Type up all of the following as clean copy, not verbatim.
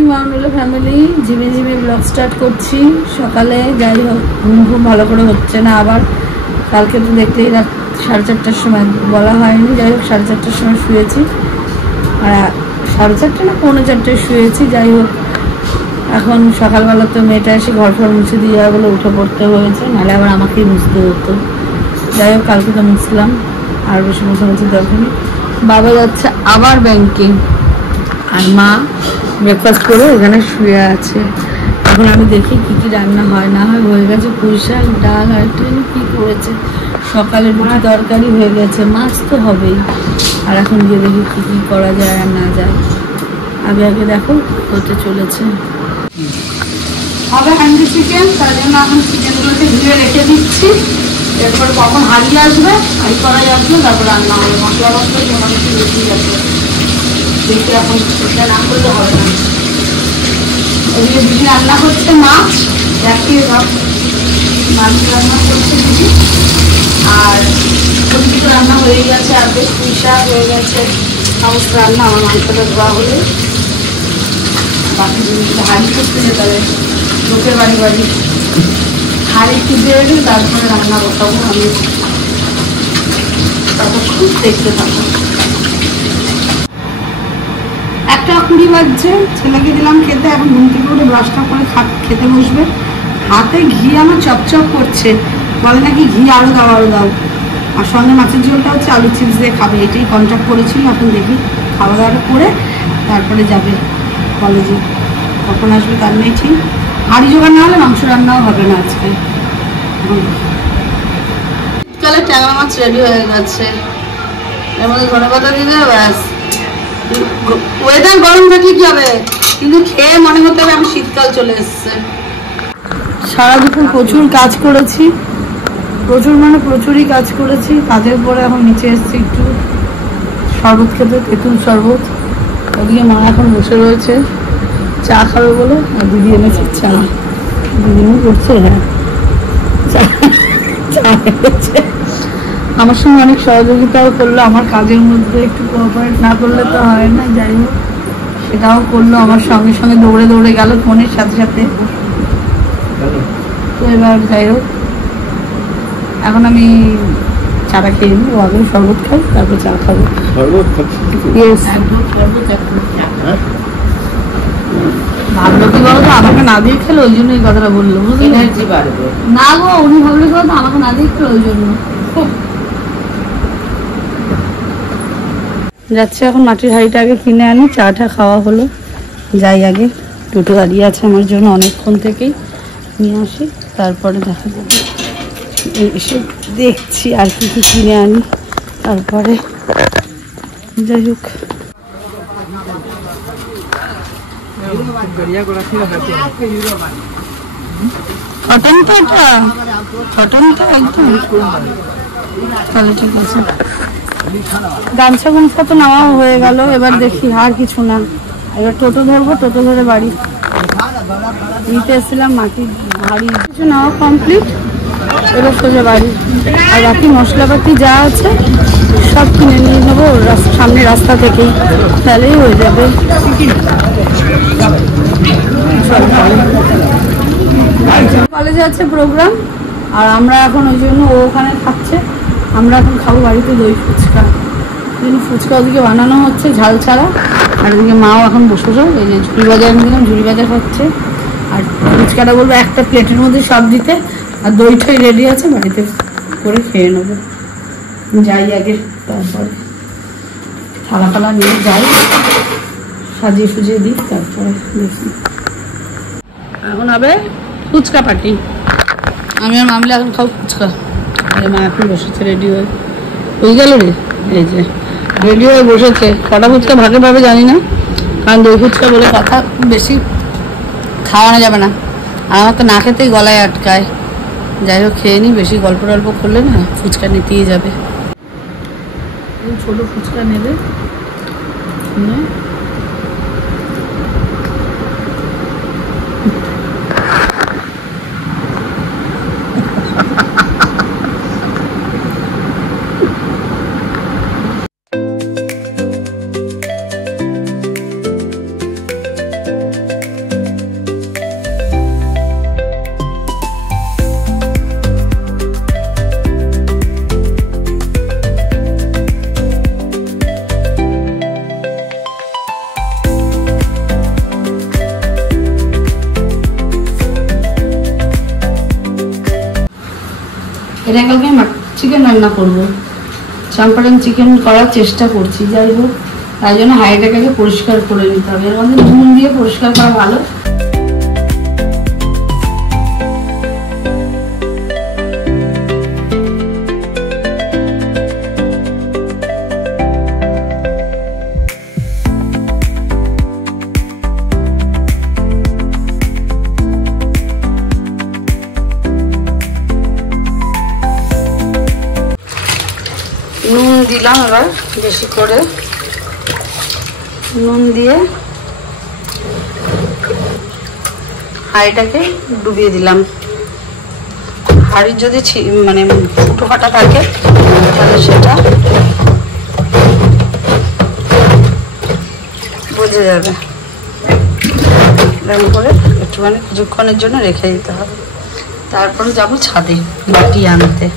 Morning মাউন্টেলো family, জিমে জিমে blog start করছি সকালে। যাই হোক ঘুম ঘুম ভালো করে হচ্ছে না, আবার কালকে তো দেখলেই রাত 4:30টার সময় বলা হয়নি, যাই হোক 4:30টার সময় শুয়েছি, আর 4:30 না 4:45টায় শুয়েছি। যাই হোক এখন সকালবেলা তো মেয়েটা এসে ঘর ফর মুছে দিয়ে বলে উঠে পড়তে হয়েছে, নাহলে আবার আমাকেই মুছতে হতো। যাই হোক কালকে তো মুছলাম, আর বেশি মোছামুছি দরকার নেই। বাবা যাচ্ছে আবার ব্যাংকে, আর মা ব্রেকফাস্ট করে এখানে শুয়ে আছে। এখন আমি দেখি কি কি রান্না হয় না হয়। হয়ে গেছে পুঁই শাক, ডাল, আর কি করেছে সকালে রুটি তরকারি হয়ে গেছে, মাছ তো হবেই। আর এখন গিয়ে দেখি কি কি করা যায় আর না যায়। আগে আগে দেখো হতে চলেছে। হবে হ্যান্ডি চিকেন, তার জন্য এখন চিকেনগুলোকে ধুয়ে রেখে দিচ্ছি। এরপর কখন হারিয়ে আসবে, হাই করাই আসবে, তারপর রান্না হবে। মশলা মশলা জমা একটু বেশি যাবে, দেখে এখন এটা না করলে হবে না। ওদিকে দিদি রান্না করছে মাছ, দেখিয়ে সব মাছ রান্না করছে দিদি। আর ওদিকে রান্না হয়ে গেছে, আর বেশ পুঁই শাক হয়ে গেছে, সমস্ত রান্না। আমার মাংসটা ধোয়া হলে বাকি জিনিসটা হাঁড়ি করতে যেতে হবে, লোকের বাড়ি বাড়ি হাঁড়ি খুঁজে এলে তারপরে রান্না বসাবো আমি। ততক্ষণ দেখতে থাকবো। 1:20 বাজছে, ছেলেকে দিলাম খেতে, এখন ঘুম থেকে উঠে ব্রাশটা করে খেতে বসবে। হাতে ঘি আমার চপচপ করছে, বলে নাকি ঘি আরো দাও আরো দাও। আর সঙ্গে মাছের ঝোলটা হচ্ছে আলু চিপস দিয়ে খাবে, এটাই কন্ট্যাক্ট করেছিল। এখন দেখি খাওয়া দাওয়াটা করে তারপরে যাবে কলেজে, কখন আসবে তার নেই ঠিক। হাঁড়ি জোগাড় না হলে মাংস রান্নাও হবে না আজকে। শীতকালে ট্যাংরা মাছ রেডি হয়ে গেছে, এর মধ্যে ধনেপাতা দিয়ে দেবে ব্যাস। ওয়েদার গরম থাকলে কি হবে, কিন্তু খেয়ে মনে হতে হবে আমি শীতকাল চলে এসছে। সারা দুপুর প্রচুর কাজ করেছি, প্রচুর মানে প্রচুরই কাজ করেছি। কাজের পরে এখন নিচে এসছি একটু শরবত খেতে, তেঁতুল শরবত। ওদিকে মা এখন বসে রয়েছে চা খাবে বলে, আর দিদি এনেছে চা। দিদিও করছে, হ্যাঁ চা এনেছে। আমার সঙ্গে অনেক সহযোগিতাও করলো, আমার কাজের মধ্যে একটু কোঅপারেট না করলে তো হয় না। যাই হোক সেটাও করলো, আমার সঙ্গে সঙ্গে দৌড়ে দৌড়ে গেল ফোনের সাথে সাথে। তো এবার যাই হোক এখন আমি চাটা খেয়ে নিই, ও আগে শরবত খাই তারপর চা খাবো। ভাবলো কি বলতো আমাকে না দিয়ে খেলো, ওই জন্য এই কথাটা বললো। না গো, উনি ভাবলো কি বলতো আমাকে না দিয়ে খেলো, ওই জন্য। যাচ্ছে এখন মাটির হাঁড়িটা আগে কিনে আনি, চাটা খাওয়া হলো। যাই আগে, টোটো দাঁড়িয়ে আছে আমার জন্য অনেকক্ষণ থেকেই, নিয়ে আসি তারপরে দেখা যাবে। এসে দেখছি আর কি কি কিনে আনি তারপরে। যাই হোক কটন তো এটা, কটন তো একদম। তাহলে ঠিক আছে, গামছা গুমছা তো নেওয়া হয়ে গেল। এবার দেখি আর কিছু না, এবার টোটো ধরবো, টোটো ধরে বাড়ি নিতে এসেছিলাম মাটির হাঁড়ি কিছু নেওয়া কমপ্লিট। এবার সোজা বাড়ি, আর বাকি মশলাপাতি যা আছে সব কিনে নিয়ে নেবো সামনে রাস্তা থেকেই, তাহলেই হয়ে যাবে। কলেজে আছে প্রোগ্রাম, আর আমরা এখন ওই জন্য ও ওখানে থাকছে, আমরা এখন খাবো বাড়িতে দই ফুচকা। ফুচকা ওদিকে বানানো হচ্ছে ঝাল ছাড়া, আর ওদিকে মাও এখন বসে বসে এই যে ঝুড়ি বাজার এনে দিলাম, ঝুড়ি বাজার খাচ্ছে। আর ফুচকাটা বলবো একটা প্লেটের মধ্যে সব দিতে, আর দই ঠই রেডি আছে, বাড়িতে করে খেয়ে নেবো। যাই আগে, তারপরে থালা ফালা নিয়ে যাই, সাজিয়ে ফুজিয়ে দিই, তারপরে দেখি। এখন হবে ফুচকা পার্টি, আমি আর মামলা এখন খাও ফুচকা। মা এখন বসেছে রেডি হয়ে গেল রে, এই যে রেডি হয়ে বসেছে। কটা ফুচকা ভাগে পাবে জানি না, কারণ দই ফুচকা বলে কথা বেশি খাওয়ানো যাবে না, আর আমার তো না খেতেই গলায় আটকায়। যাই হোক খেয়ে নিই, বেশি গল্প টল্প করলে না ফুচকা নিতেই যাবে। ছোট ফুচকা নেবে, এটা কালকে চিকেন রান্না করবো, চাম্পারান চিকেন করার চেষ্টা করছি। যাই হোক, তাই জন্য হাঁড়িটাকে আগে পরিষ্কার করে নিতে হবে। এর মধ্যে নুন দিয়ে পরিষ্কার করা ভালো। নুন দিলাম, এবার বেশি করে নুন দিয়ে হাঁড়িটাকে ডুবিয়ে দিলাম। হাঁড়ির যদি মানে ফুটো ফাটা থাকে তাহলে সেটা বুঝে যাবে। এরকম করে একটুখানি কিছুক্ষণের জন্য রেখে দিতে হবে। তারপরে যাবো ছাদে বাটি আনতে।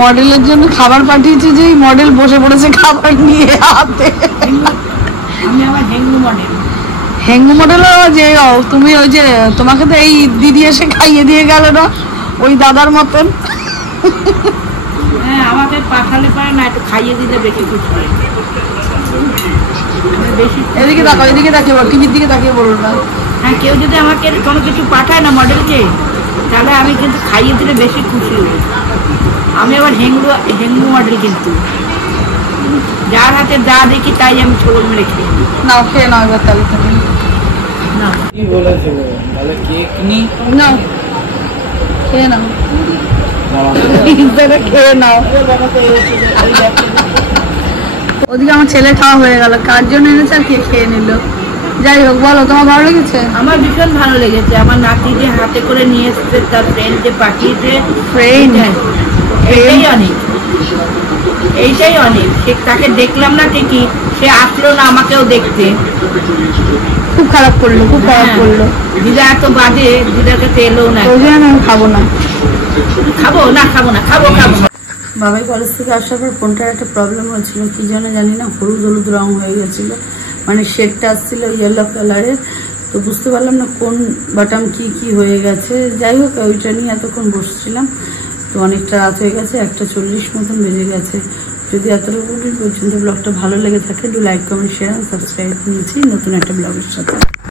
মডেলের জন্য খাবার পাঠিয়েছি, যে মডেল বসে পড়েছে খাবার নিয়ে হাতে। হেঙ্গু মডেল যে তুমি ওই যে তোমাকে তো এই দিদি এসে খাইয়ে দিয়ে গেল না, ওই দাদার মতন। হ্যাঁ, আমাকে পাঠালে পারে না, একটু খাইয়ে দিলে বেশি খুশি হয়। এদিকে তাকাও, এদিকে তাকিয়ে বল, টিভির দিকে তাকিয়ে বলুন না। হ্যাঁ, কেউ যদি আমাকে কোনো কিছু পাঠায় না মডেলকে, তাহলে আমি কিন্তু খাইয়ে দিলে বেশি খুশি হই। আমি আবার হেঙ্গু মডেল, কিন্তু যার হাতে যা দেখি তাই আমি ছোট মেরে খেয়ে নিই। নাও খেয়ে নাও এবার তাহলে তুমি। না কি বলেছে তাহলে কেক নি নাও খেয়ে নাও, খেয়ে নাও। ওদিকে আমার ছেলে খাওয়া হয়ে গেল, কার জন্য এনেছে আর কে খেয়ে নিল। যাই হোক, বলো তোমার ভালো লেগেছে? আমার ভীষণ ভালো লেগেছে। আমার নাতি যে হাতে করে নিয়ে এসছে, তার ফ্রেন্ড যে পাঠিয়েছে, এইটাই অনেক, এইটাই অনেক। সে তাকে দেখলাম না ঠিকই, সে আসলো না আমাকেও দেখতে। খুব খারাপ করলো, খুব খারাপ করলো। দিদা এত বাজে, দিদার কাছে এলো না। ওই জন্য আমি খাবো না, খাবো না, খাবো না, খাবো খাবো। বাবাই কলেজ থেকে আসার পর ফোনটার একটা প্রবলেম হয়েছিল, কি যেন জানি না, হলুদ হলুদ রং হয়ে গেছিলো। মানে শেডটা আসছিল ইয়েলো কালারের, তো বুঝতে পারলাম না কোন বাটাম কি হয়ে গেছে। যাই হোক, ওইটা নিয়ে এতক্ষণ বসছিলাম, তো অনেকটা রাত হয়ে গেছে, 1:40 মতন বেজে গেছে। যদি এতটুকু পর্যন্ত ব্লগটা ভালো লেগে থাকে, লাইক কমেন্ট শেয়ার সাবস্ক্রাইব নিয়েছি নতুন একটা ব্লগের সাথে।